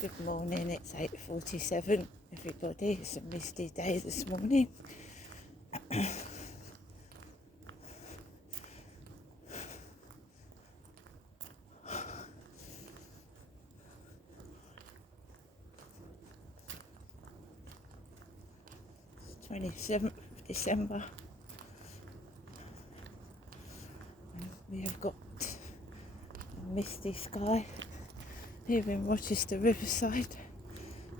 Good morning, it's 8:47 everybody. It's a misty day this morning. It's 27th of December. We have got a misty sky here in Rochester Riverside.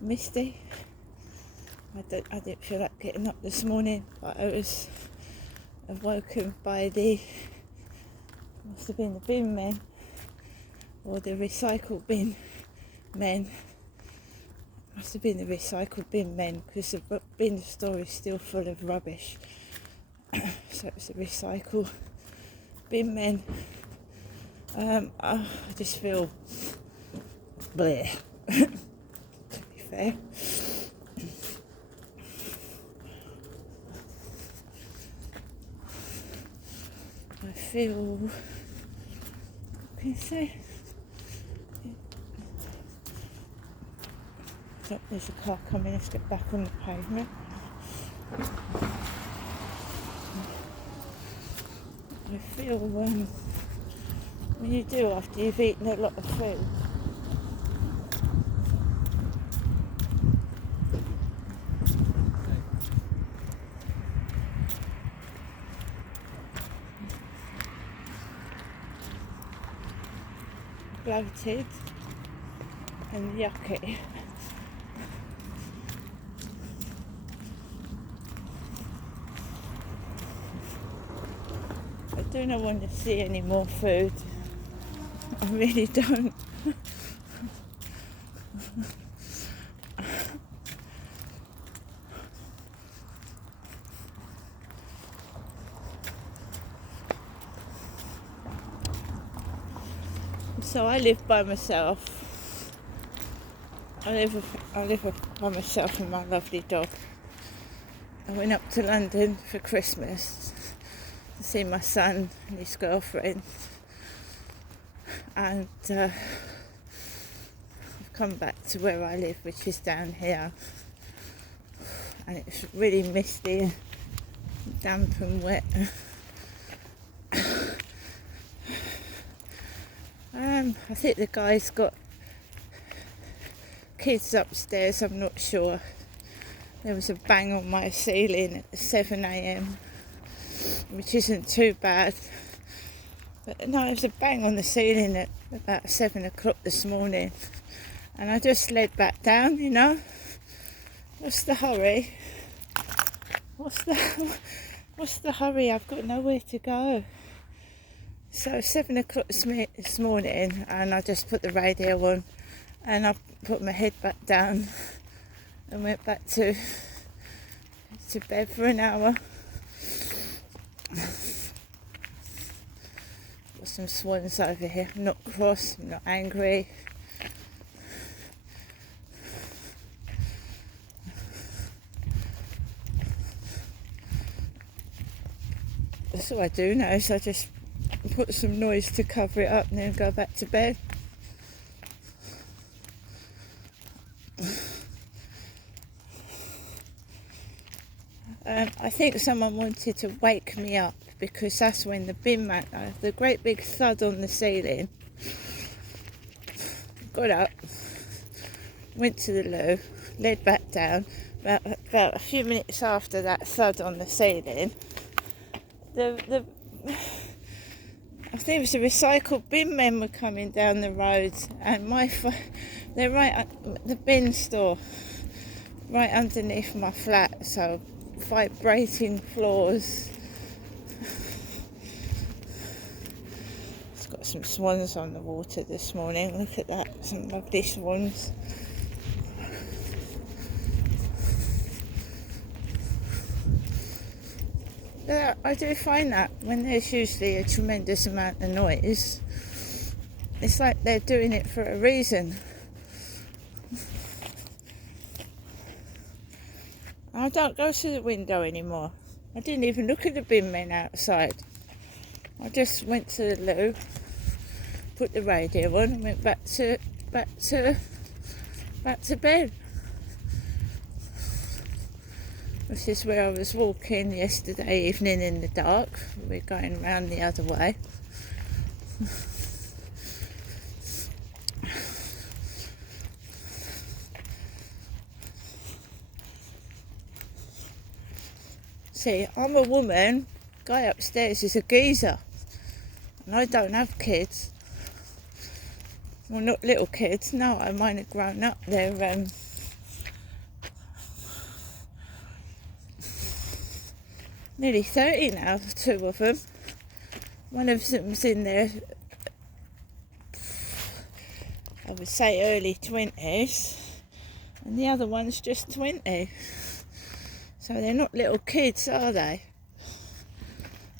Misty. I didn't feel like getting up this morning, but I was awoken by must have been the bin men or the recycle bin men. Must have been the recycle bin men because the bin store is still full of rubbish. So it's the recycle bin men. I just feel bleh. To be fair. I feel, can you see? So there's a car coming, let's get back on the pavement. I feel when you do after you've eaten a lot of food. Bloated and yucky. I do not want to see any more food. I really don't. So I live by myself. I live by myself and my lovely dog. I went up to London for Christmas to see my son and his girlfriend, and I've come back to where I live, which is down here, and it's really misty, damp and wet. I think the guy's got kids upstairs, I'm not sure. There was a bang on my ceiling at 7 a.m, which isn't too bad. But no, there was a bang on the ceiling at about 7 o'clock this morning. And I just slid back down, you know. What's the hurry? What's the hurry? I've got nowhere to go. So 7 o'clock this morning, and I just put the radio on and I put my head back down and went back to bed for an hour. Got some swans over here. I'm not cross, I'm not angry. That's all I do now, is I just put some noise to cover it up and then go back to bed. I think someone wanted to wake me up because that's when the bin man, the great big thud on the ceiling. Got up, went to the loo, led back down. About a few minutes after that thud on the ceiling, I think it was the recycled bin men were coming down the road, and they're right at the bin store, right underneath my flat, so vibrating floors. It's got some swans on the water this morning. Look at that, some lovely swans. Yeah, I do find that when there's usually a tremendous amount of noise, it's like they're doing it for a reason. I don't go to the window anymore. I didn't even look at the bin men outside. I just went to the loo, put the radio on and went back to back to bed. This is where I was walking yesterday evening in the dark. We're going round the other way. See, I'm a woman, guy upstairs is a geezer, and I don't have kids. Well, not little kids, no, mine are grown up. They're nearly 30 now, two of them. One of them's in their, I would say, early 20s, and the other one's just 20. So they're not little kids, are they?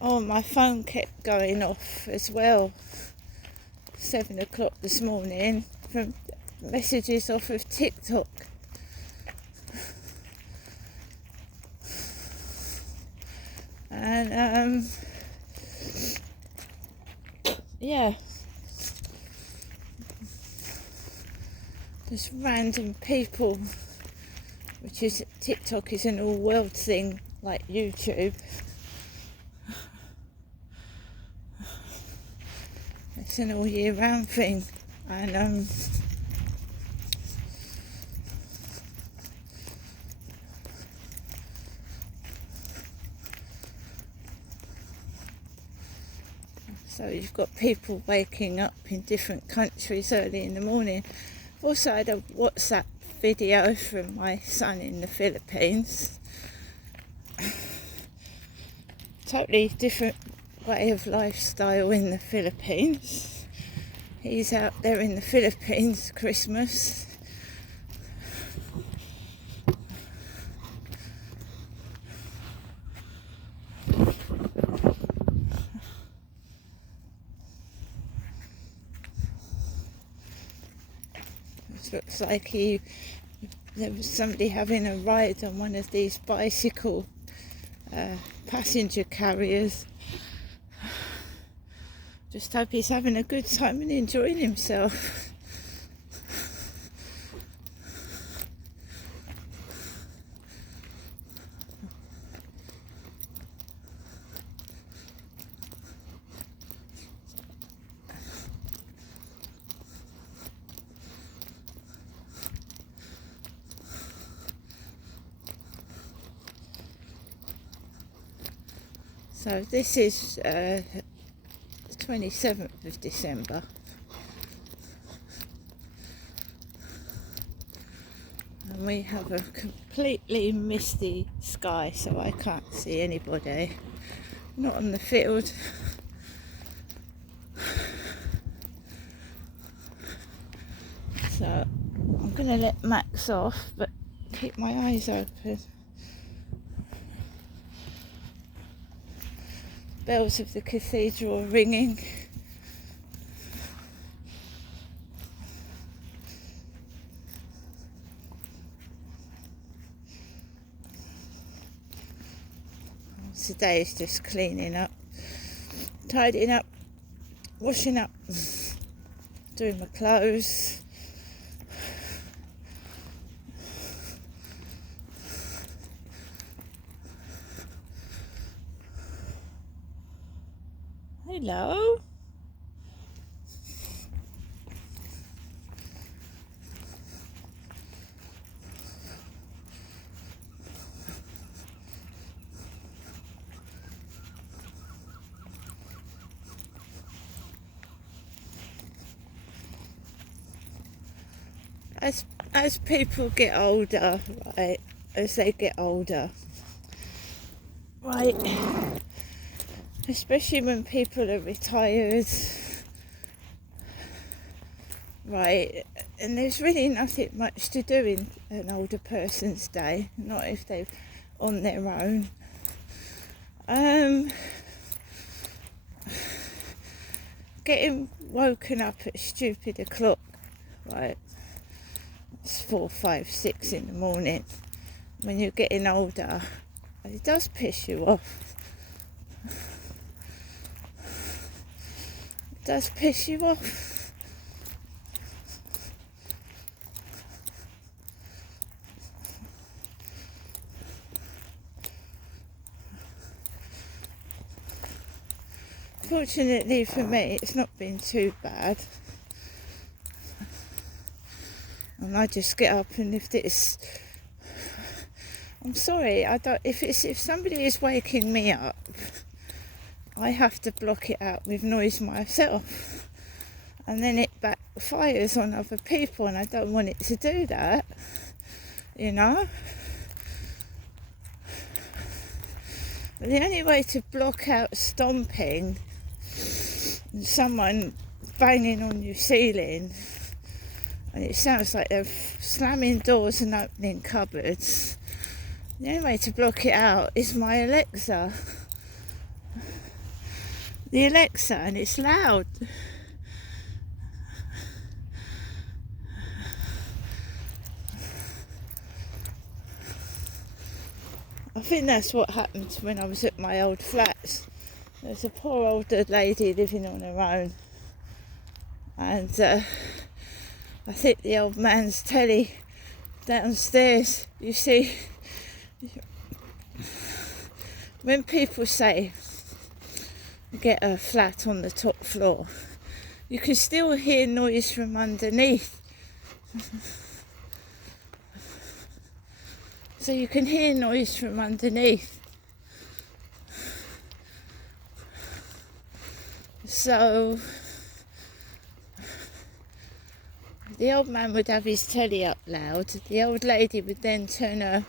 Oh, my phone kept going off as well. 7 o'clock this morning from messages off of TikTok. And yeah, just random people, which is TikTok is an all world thing like YouTube. It's an all year round thing, and so you've got people waking up in different countries early in the morning. Also, I had a WhatsApp video from my son in the Philippines. Totally different way of lifestyle in the Philippines. He's out there in the Philippines Christmas. It looks like there was somebody having a ride on one of these bicycle passenger carriers. Just hope he's having a good time and enjoying himself. So this is 27th of December, and we have a completely misty sky, so I can't see anybody, not on the field. So I'm going to let Max off, but keep my eyes open. Bells of the cathedral are ringing. Today is just cleaning up, tidying up, washing up, doing my clothes. Hello. As people get older, right, as they get older, right, especially when people are retired, right, and there's really nothing much to do in an older person's day, not if they're on their own. Getting woken up at stupid o'clock, right, it's 4, 5, 6 in the morning, when you're getting older, it does piss you off. It does piss you off. Fortunately for me, it's not been too bad. And I just get up, and if it's, I'm sorry, I don't. If somebody is waking me up, I have to block it out with noise myself, and then it backfires on other people, and I don't want it to do that, you know. But the only way to block out stomping and someone banging on your ceiling, and it sounds like they're slamming doors and opening cupboards, the only way to block it out is my Alexa. The Alexa, and it's loud. I think that's what happened when I was at my old flats. There's a poor older lady living on her own, and I think the old man's telly downstairs. You see, when people say get a flat on the top floor, you can still hear noise from underneath. So you can hear noise from underneath. So the old man would have his telly up loud. The old lady would then turn her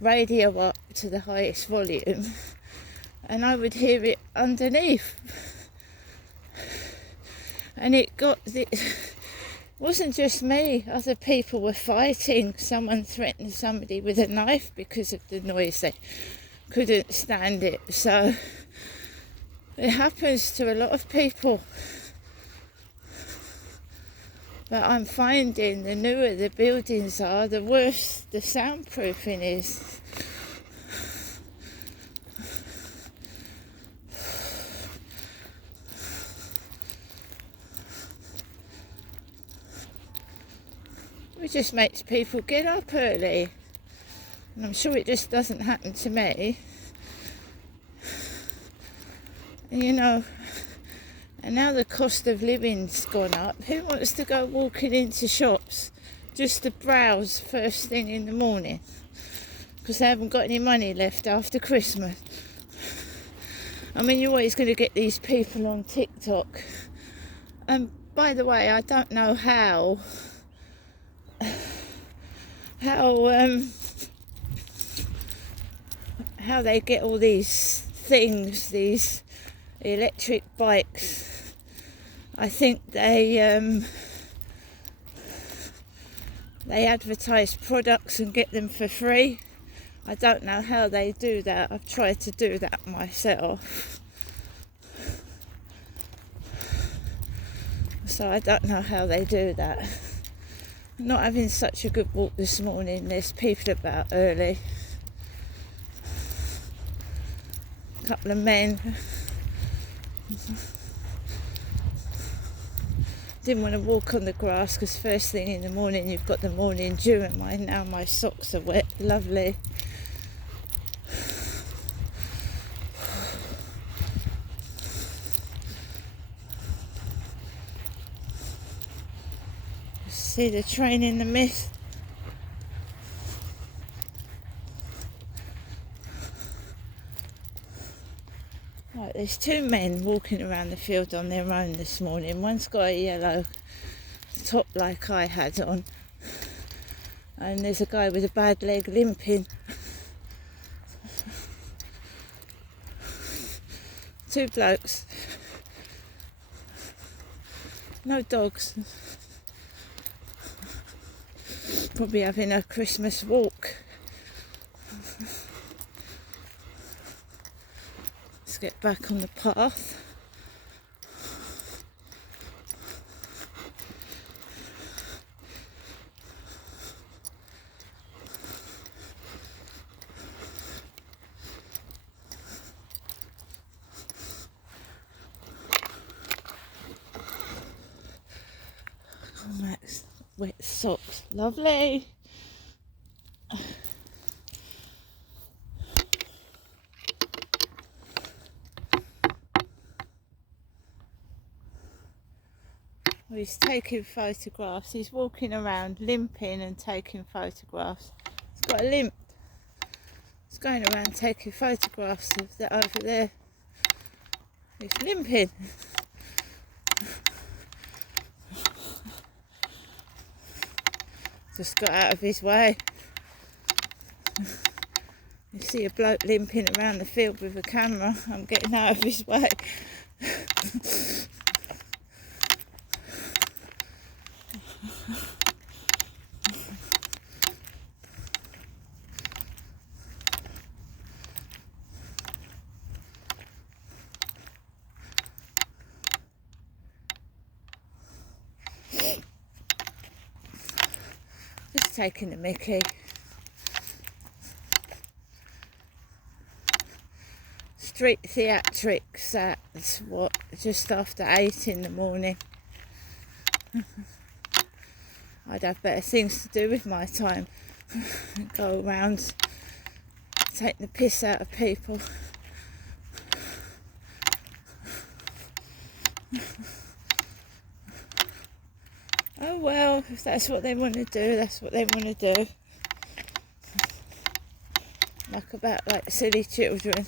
radio up to the highest volume, and I would hear it underneath. And it wasn't just me. Other people were fighting. Someone threatened somebody with a knife because of the noise. They couldn't stand it. So it happens to a lot of people. But I'm finding the newer the buildings are, the worse the soundproofing is. It just makes people get up early. And I'm sure it just doesn't happen to me. And, you know, and now the cost of living's gone up. Who wants to go walking into shops just to browse first thing in the morning? Because they haven't got any money left after Christmas. I mean, you're always going to get these people on TikTok. And by the way, I don't know how they get all these things, these electric bikes. I think they advertise products and get them for free. I don't know how they do that. I've tried to do that myself. So I don't know how they do that. I'm not having such a good walk this morning. There's people about early. A couple of men. Didn't want to walk on the grass because first thing in the morning you've got the morning dew, and now my socks are wet. Lovely. See the train in the mist. Right, there's two men walking around the field on their own this morning. One's got a yellow top like I had on, and there's a guy with a bad leg limping. Two blokes. No dogs. Probably having a Christmas walk. Let's get back on the path. Oh, Max, wet socks, lovely. He's taking photographs. He's walking around limping and taking photographs. He's got a limp. He's going around taking photographs of that over there. He's limping. Just got out of his way. You see a bloke limping around the field with a camera. I'm getting out of his way. Just taking the mickey. Street theatrics at just after 8 in the morning. I'd have better things to do with my time. Go around taking the piss out of people. Oh well, if that's what they want to do, that's what they want to do. Muck about like silly children.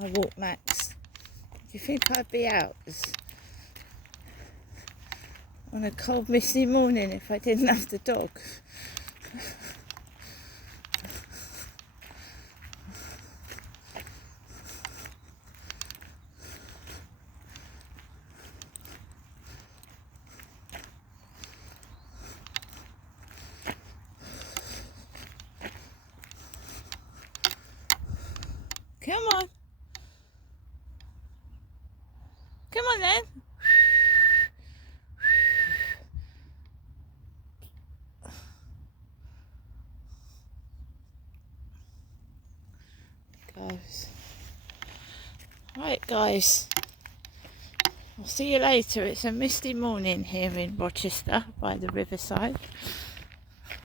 I walk Max. Do you think I'd be out on a cold misty morning if I didn't have the dog? Come on. Come on then. Guys. Right guys. I'll see you later. It's a misty morning here in Rochester by the riverside.